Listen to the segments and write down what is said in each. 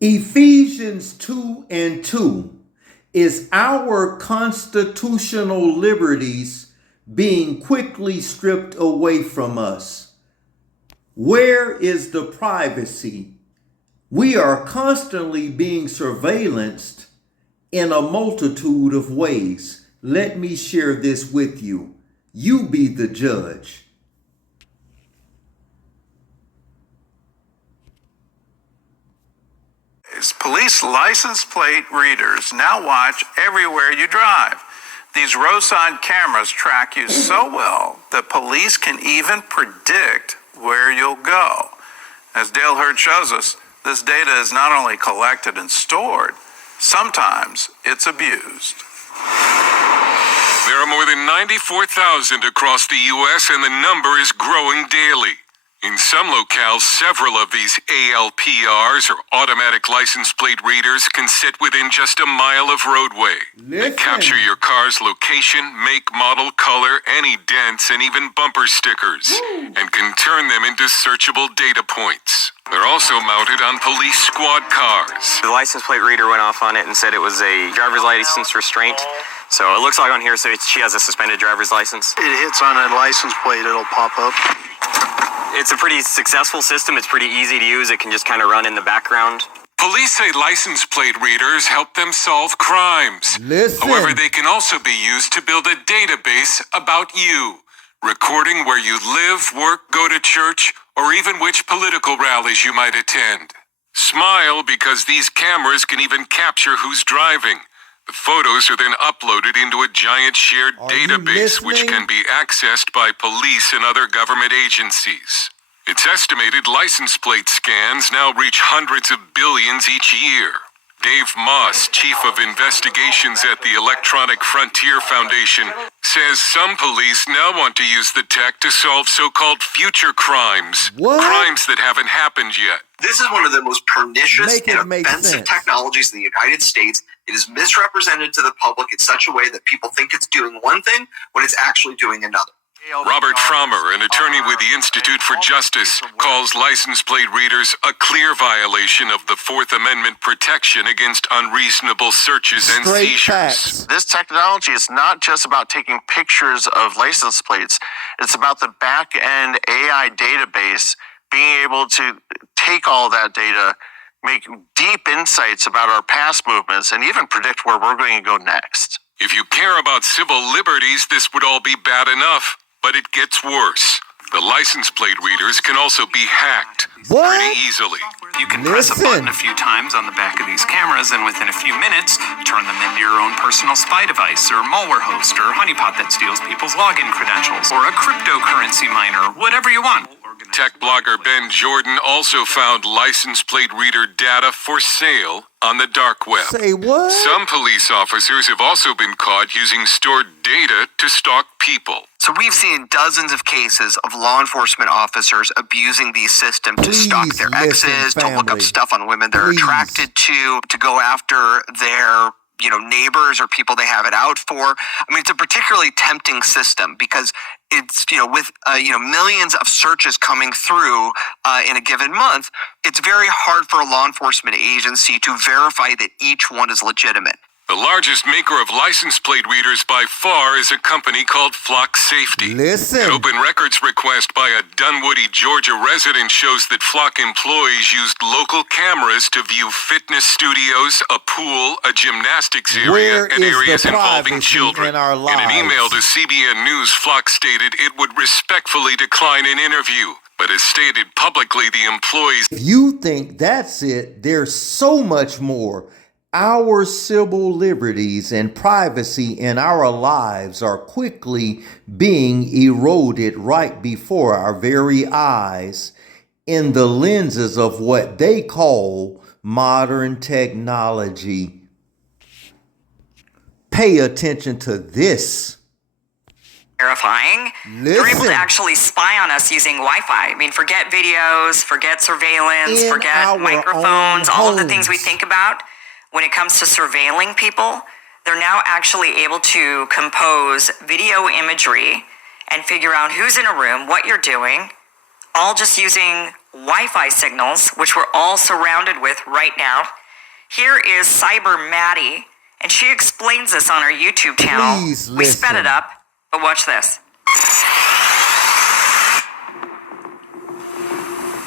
Ephesians 2:2 is our constitutional liberties being quickly stripped away from us. Where is the privacy? We are constantly being surveillanced in a multitude of ways. Let me share this with you. You be the judge. Police license plate readers now watch everywhere you drive. These roadside cameras track you so well that police can even predict where you'll go. As Dale Hurd shows us, this data is not only collected and stored, sometimes it's abused. There are more than 94,000 across the U.S., and the number is growing daily. In some locales, several of these ALPRs, or automatic license plate readers, can sit within just a mile of roadway. They capture your car's location, make, model, color, any dents, and even bumper stickers, and can turn them into searchable data points. They're also mounted on police squad cars. The license plate reader went off on it and said it was a driver's license restraint. So it looks like on here, so she has a suspended driver's license. It hits on a license plate, it'll pop up. It's a pretty successful system. It's pretty easy to use. It can just kind of run in the background. Police say license plate readers help them solve crimes. However, they can also be used to build a database about you, recording where you live, work, go to church, or even which political rallies you might attend. Smile, because these cameras can even capture who's driving. The photos are then uploaded into a giant shared database, which can be accessed by police and other government agencies. It's estimated license plate scans now reach hundreds of billions each year. Dave Moss, chief of investigations at the Electronic Frontier Foundation, says some police now want to use the tech to solve so-called future crimes. Crimes that haven't happened yet. This is one of the most pernicious and offensive technologies in the United States. It is misrepresented to the public in such a way that people think it's doing one thing when it's actually doing another. Robert Frommer, an attorney with the Institute for Justice, calls license plate readers a clear violation of the Fourth Amendment protection against unreasonable searches and seizures. This technology is not just about taking pictures of license plates. It's about the back-end AI database being able to take all that data, make deep insights about our past movements, and even predict where we're going to go next. If you care about civil liberties, this would all be bad enough. But it gets worse. The license plate readers can also be hacked pretty easily. You can press a button a few times on the back of these cameras, and within a few minutes, turn them into your own personal spy device, or malware host, or honeypot that steals people's login credentials, or a cryptocurrency miner, whatever you want. Tech blogger Ben Jordan also found license plate reader data for sale on the dark web. Say what? Some police officers have also been caught using stored data to stalk people. So we've seen dozens of cases of law enforcement officers abusing these systems to stalk their exes, to look up stuff on women they're attracted to go after their neighbors or people they have it out for. I mean, it's a particularly tempting system because it's, with, millions of searches coming through in a given month, it's very hard for a law enforcement agency to verify that each one is legitimate. The largest maker of license plate readers by far is a company called Flock Safety. An open records request by a Dunwoody, Georgia resident shows that Flock employees used local cameras to view fitness studios, a pool, a gymnastics area, and areas involving children. In an email to CBN News, Flock stated it would respectfully decline an interview, but has stated publicly the employees... If you think that's it, there's so much more. Our civil liberties and privacy in our lives are quickly being eroded right before our very eyes in the lenses of what they call modern technology. Pay attention to this. Terrifying. They're able to actually spy on us using Wi-Fi. I mean, forget videos, forget surveillance, forget microphones, all of the things we think about. When it comes to surveilling people, they're now actually able to compose video imagery and figure out who's in a room, what you're doing, all just using Wi-Fi signals, which we're all surrounded with right now. Here is Cyber Maddie, and she explains this on her YouTube channel. Please we sped it up, but watch this.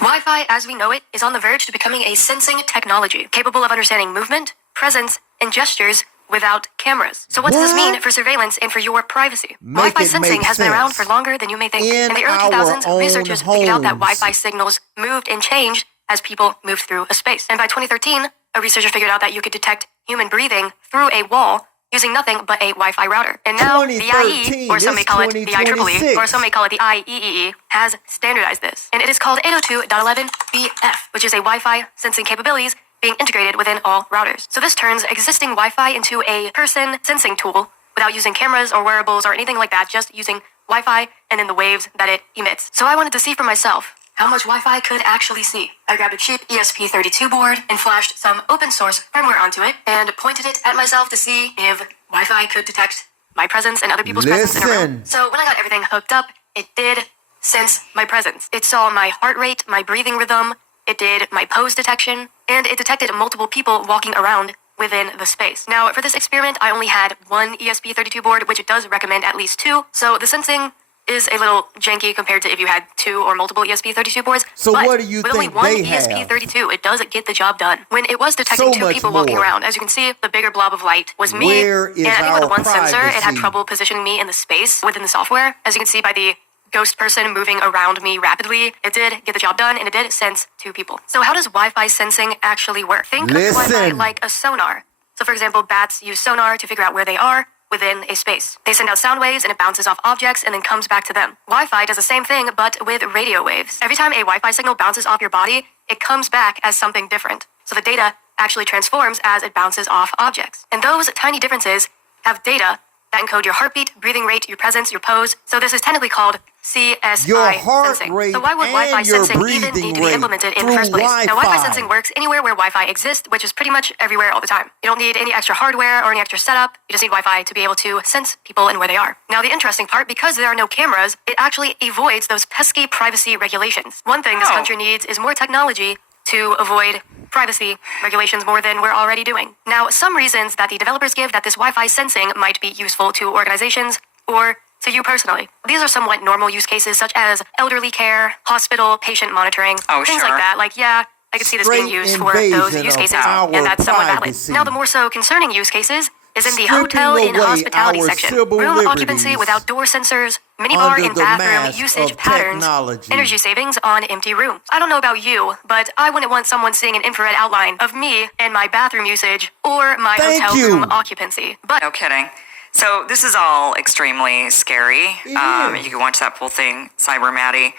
Wi-Fi, as we know it, is on the verge to becoming a sensing technology, capable of understanding movement, presence, and gestures without cameras. So what does this mean for surveillance and for your privacy? Wi-Fi sensing has been around for longer than you may think. In the early 2000s, researchers figured out that Wi-Fi signals moved and changed as people moved through a space. And by 2013, a researcher figured out that you could detect human breathing through a wall using nothing but a Wi-Fi router. And now the IE, or some may call it the IEEE, or some may call it the IEEE, has standardized this. And it is called 802.11bf, which is a Wi-Fi sensing capabilities being integrated within all routers. So this turns existing Wi-Fi into a person sensing tool without using cameras or wearables or anything like that, just using Wi-Fi and then the waves that it emits. So I wanted to see for myself how much Wi-Fi could actually see. I grabbed a cheap ESP32 board and flashed some open source firmware onto it and pointed it at myself to see if Wi-Fi could detect my presence and other people's presence in a room. So when I got everything hooked up, it did sense my presence. It saw my heart rate, my breathing rhythm, it did my pose detection, and it detected multiple people walking around within the space. Now, for this experiment, I only had one ESP32 board, which it does recommend at least two, so the sensing is a little janky compared to if you had two or multiple ESP32 boards. So but what do you with think only they one have? ESP32, it does get the job done. When it was detecting two people walking around, as you can see, the bigger blob of light was me. Where is and I think with the one privacy? sensor, it had trouble positioning me in the space within the software. As you can see by the ghost person moving around me rapidly, it did get the job done, and it did sense two people. So how does Wi-Fi sensing actually work? Think of Wi-Fi like a sonar. So for example, bats use sonar to figure out where they are within a space. They send out sound waves and it bounces off objects and then comes back to them. Wi-Fi does the same thing, but with radio waves. Every time a Wi-Fi signal bounces off your body, it comes back as something different. So the data actually transforms as it bounces off objects. And those tiny differences have data that encode your heartbeat, breathing rate, your presence, your pose. So this is technically called CSI your heart sensing. rate So why would Wi-Fi and your sensing even need to be implemented in the first place? Now, Wi-Fi sensing works anywhere where Wi-Fi exists, which is pretty much everywhere all the time. You don't need any extra hardware or any extra setup. You just need Wi-Fi to be able to sense people and where they are. Now, the interesting part, because there are no cameras, it actually avoids those pesky privacy regulations. One thing this country needs is more technology to avoid privacy regulations more than we're already doing. Now, some reasons that the developers give that this Wi-Fi sensing might be useful to organizations or to you personally. These are somewhat normal use cases such as elderly care, hospital, patient monitoring, things like that. Like, yeah, I could see this being used for those use cases, and that's somewhat valid. Now, the more so concerning use cases is in the hotel and hospitality section. Room occupancy without door sensors, minibar and bathroom usage patterns, energy savings on empty rooms. I don't know about you, but I wouldn't want someone seeing an infrared outline of me and my bathroom usage or my hotel room occupancy. But no kidding. So this is all extremely scary. You can watch that full thing, Cyber Maddie.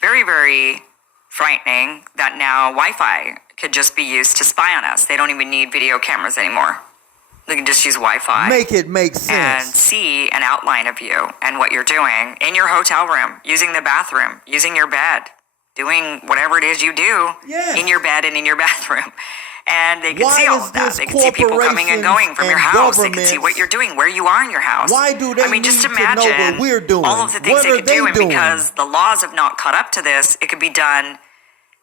Very, very frightening that now Wi-Fi could just be used to spy on us. They don't even need video cameras anymore. They can just use Wi-Fi. Make it make sense. And see an outline of you and what you're doing in your hotel room, using the bathroom, using your bed, doing whatever it is you do in your bed and in your bathroom. And they can see all of that. They can see people coming and going from your house. They can see what you're doing, where you are in your house. Why do they just need imagine to know what we're doing? all of the things What they could do. And doing? because the laws have not caught up to this, it could be done.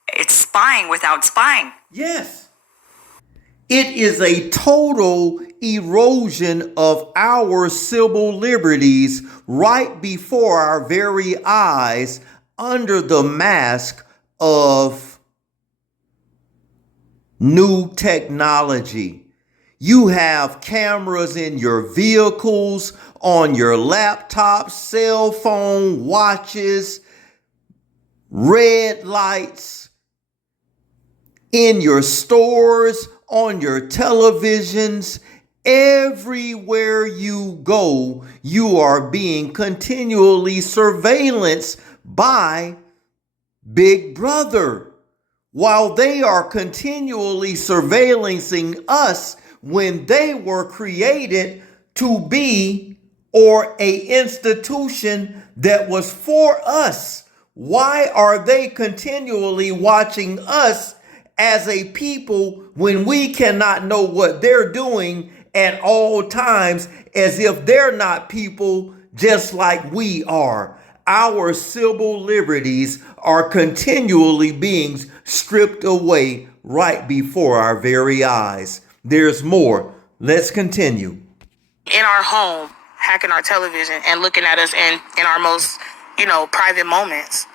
It's spying without spying. Yes. It is a total erosion of our civil liberties right before our very eyes under the mask of new technology. You have cameras in your vehicles, on your laptops, cell phone, watches, red lights, in your stores, on your televisions. Everywhere you go, you are being continually surveillanced by Big Brother, while they are continually surveillancing us when they were created to be or a institution that was for us. Why are they continually watching us as a people when we cannot know what they're doing at all times, as if they're not people just like we are? our civil liberties are continually being stripped away right before our very eyes. There's more. Let's continue. In our home, hacking our television and looking at us in our most, private moments.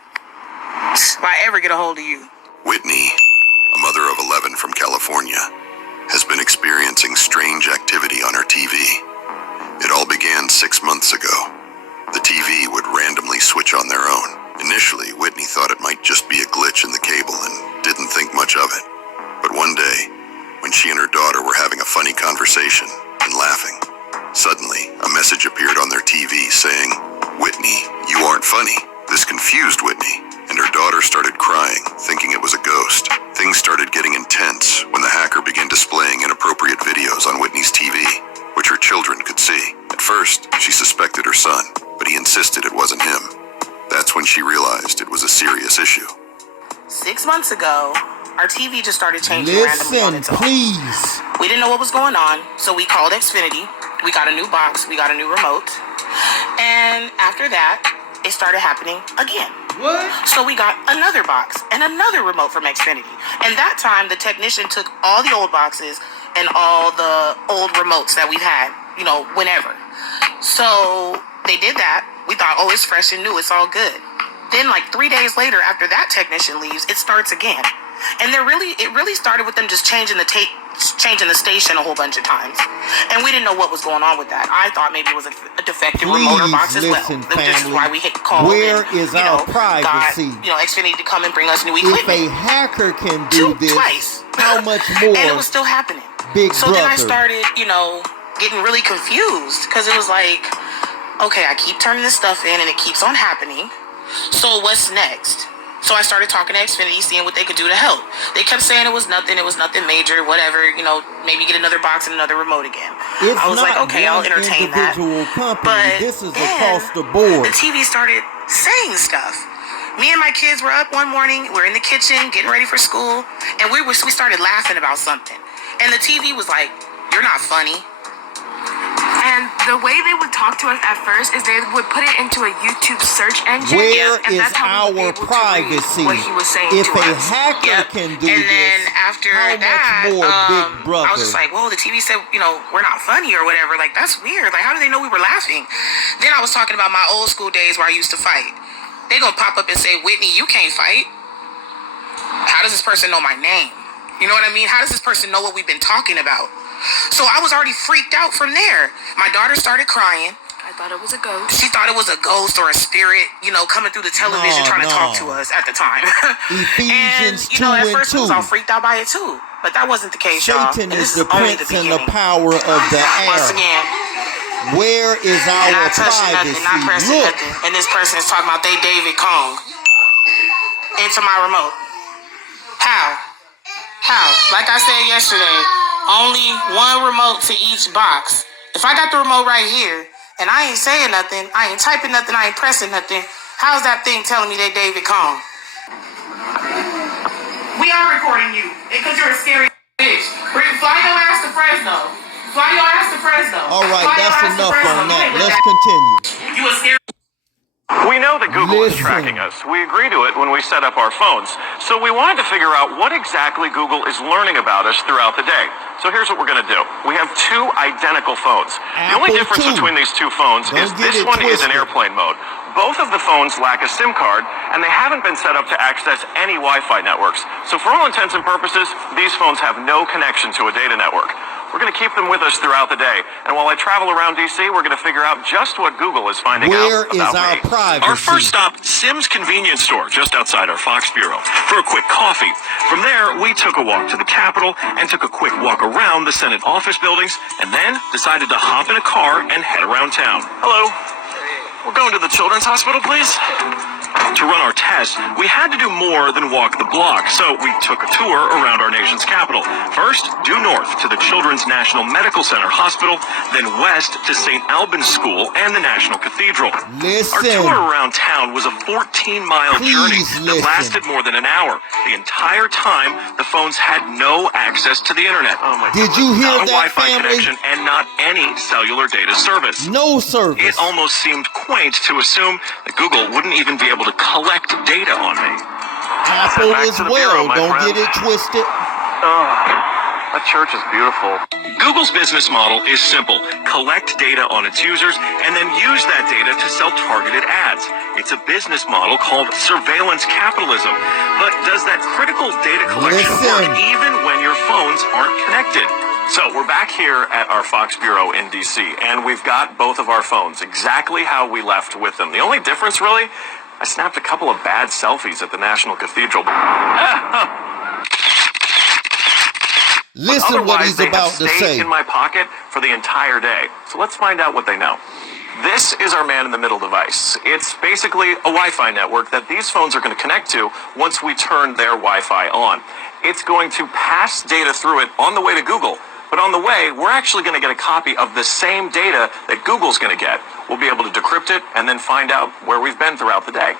Why ever get a hold of you? Whitney, a mother of 11 from California, has been experiencing strange activity on her TV. It all began 6 months ago. The TV would randomly switch on their own. Initially, Whitney thought it might just be a glitch in the cable and didn't think much of it. But one day, when she and her daughter were having a funny conversation and laughing, suddenly a message appeared on their TV saying, "Whitney, you aren't funny." This confused Whitney, and her daughter started crying, thinking it was a ghost. Things started getting intense when the hacker began displaying inappropriate videos on Whitney's TV, which her children could see. At first, she suspected her son, but he insisted it wasn't him. That's when she realized it was a serious issue. 6 months ago, our TV just started changing randomly on its own. Please. We didn't know what was going on, so we called Xfinity. We got a new box. We got a new remote. And after that, it started happening again. What? So we got another box and another remote from Xfinity. And that time, the technician took all the old boxes and all the old remotes that we've had, whenever. So they did that. We thought, oh, it's fresh and new. It's all good. Then like 3 days later, after that technician leaves, it starts again. And it really started with them just changing the station a whole bunch of times. And we didn't know what was going on with that. I thought maybe it was a defective remote or box as well. This is why we called Where is our privacy? Xfinity to come and bring us new equipment. If a hacker can do this, twice. How much more? And it was still happening. So then I started, getting really confused because it was like, okay, I keep turning this stuff in and it keeps on happening. So what's next? So I started talking to Xfinity, seeing what they could do to help. They kept saying it was nothing major, whatever, maybe get another box and another remote again. I was like, okay, I'll entertain that. Company. But this is across the board. The TV started saying stuff. Me and my kids were up one morning, we're in the kitchen, getting ready for school, and we started laughing about something. And the TV was like, "You're not funny." And the way they would talk to us at first is they would put it into a YouTube search engine. Where and is that's how our privacy? What he was saying if to a us. hacker can do and this, then after how that, much more, Big Brother? I was just like, "Whoa!" The TV said, we're not funny or whatever. Like, that's weird. Like, how do they know we were laughing? Then I was talking about my old school days where I used to fight. They gonna pop up and say, "Whitney, you can't fight." How does this person know my name? You know what I mean? How does this person know what we've been talking about? So I was already freaked out from there. My daughter started crying. I thought it was a ghost. She thought it was a ghost or a spirit, coming through the television trying to talk to us at the time. Ephesians 2 at and first 2. I was all freaked out by it too. But that wasn't the case, Satan y'all. is the prince and the power of the air. Once again, where is our not touching privacy? nothing, not pressing Look. nothing. And this person is talking about they David Kong into my remote. How? Like I said yesterday, only one remote to each box. If I got the remote right here and I ain't saying nothing, I ain't typing nothing, I ain't pressing nothing, how's that thing telling me they David Kong? We are recording you because you're a scary bitch. Fly your ass to Fresno. All right, that's enough on that. Let's continue. You a scary. We know that Google is tracking us. We agree to it when we set up our phones. So we wanted to figure out what exactly Google is learning about us throughout the day. So here's what we're going to do. We have two identical phones. The only difference between these two phones is this one is in airplane mode. Both of the phones lack a SIM card, and they haven't been set up to access any Wi-Fi networks. So for all intents and purposes, these phones have no connection to a data network. We're going to keep them with us throughout the day. And while I travel around D.C., we're going to figure out just what Google is finding out about me. Where is our privacy? Our first stop, Sim's Convenience Store, just outside our Fox Bureau, for a quick coffee. From there, we took a walk to the Capitol and took a quick walk around the Senate office buildings, and then decided to hop in a car and head around town. Hello. We're going to the Children's Hospital, please. To run our tests, we had to do more than walk the block, so we took a tour around our nation's capital. First, due north to the Children's National Medical Center Hospital, then west to St. Albans School and the National Cathedral. Our tour around town was a 14-mile journey that lasted more than an hour. The entire time, the phones had no access to the internet. Oh my Did you hear not a that, Wi-Fi family? connection and not any cellular data service. No service. It almost seemed quaint to assume that Google wouldn't even be able to collect data on me. Apple as well. Don't get it twisted. That church is beautiful. Google's business model is simple. Collect data on its users and then use that data to sell targeted ads. It's a business model called surveillance capitalism. But does that critical data collection work even when your phones aren't connected? So we're back here at our Fox Bureau in DC, and we've got both of our phones exactly how we left with them. The only difference, really, I snapped a couple of bad selfies at the National Cathedral. Listen what he's about to say. In my pocket for the entire day. So let's find out what they know. This is our man-in-the-middle device. It's basically a Wi-Fi network that these phones are going to connect to once we turn their Wi-Fi on. It's going to pass data through it on the way to Google. But on the way, we're actually going to get a copy of the same data that Google's going to get. We'll be able to decrypt it and then find out where we've been throughout the day.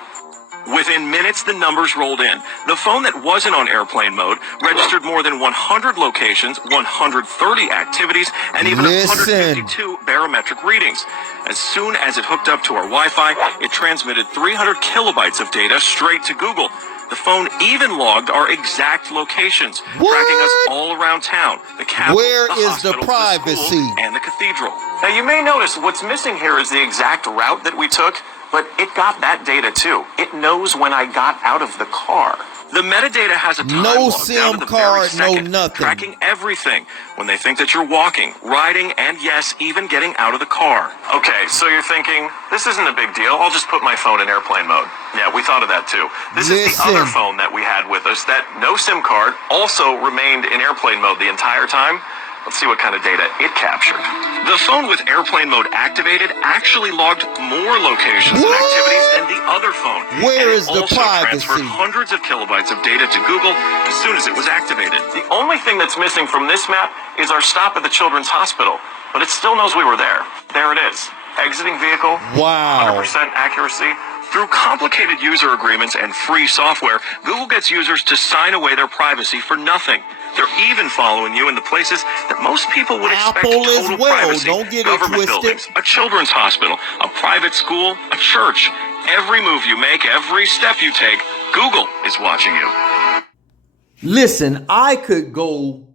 Within minutes, the numbers rolled in. The phone that wasn't on airplane mode registered more than 100 locations, 130 activities, and even 152 barometric readings. As soon as it hooked up to our Wi-Fi, it transmitted 300 kilobytes of data straight to Google. The phone even logged our exact locations, tracking us all around town. The Capitol, Where the is hospital, the privacy? the school, and the cathedral. Now, you may notice what's missing here is the exact route that we took, but it got that data too. It knows when I got out of the car. The metadata has a time No log down SIM to the card, very second, no nothing. tracking everything when they think that you're walking, riding, and yes, even getting out of the car. Okay, so you're thinking, this isn't a big deal. I'll just put my phone in airplane mode. Yeah, we thought of that too. This is the other phone that we had with us that no SIM card also remained in airplane mode the entire time. Let's see what kind of data it captured. The phone with airplane mode activated actually logged more locations and activities than the other phone. Where is the also privacy? transferred hundreds of kilobytes of data to Google as soon as it was activated. The only thing that's missing from this map is our stop at the Children's Hospital, but it still knows we were there. There it is. Exiting vehicle. Wow. 100% accuracy. Through complicated user agreements and free software, Google gets users to sign away their privacy for nothing. They're even following you in the places that most people would expect Apple as total well. privacy. Don't get it Government twisted. buildings, a children's hospital, a private school, a church. Every move you make, every step you take, Google is watching you. Listen, I could go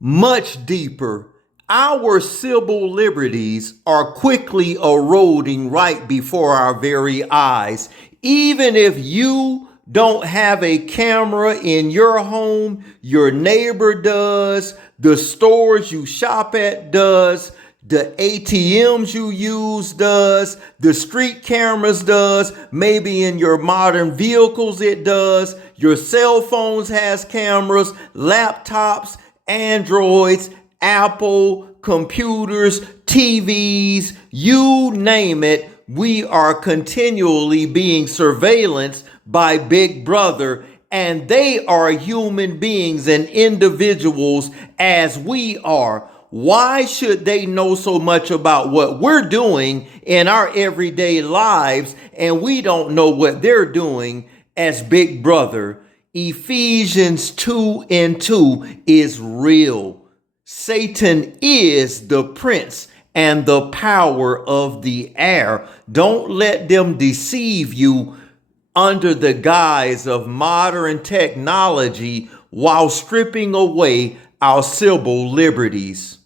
much deeper. Our civil liberties are quickly eroding right before our very eyes. Even if you don't have a camera in your home, your neighbor does, the stores you shop at does, the ATMs you use does, the street cameras does, maybe in your modern vehicles it does, your cell phones has cameras, laptops, Androids, Apple, computers, TVs, you name it, we are continually being surveillanced by Big Brother, and they are human beings and individuals as we are. Why should they know so much about what we're doing in our everyday lives and we don't know what they're doing as Big Brother? Ephesians 2:2 is real. Satan is the prince and the power of the air. Don't let them deceive you under the guise of modern technology while stripping away our civil liberties.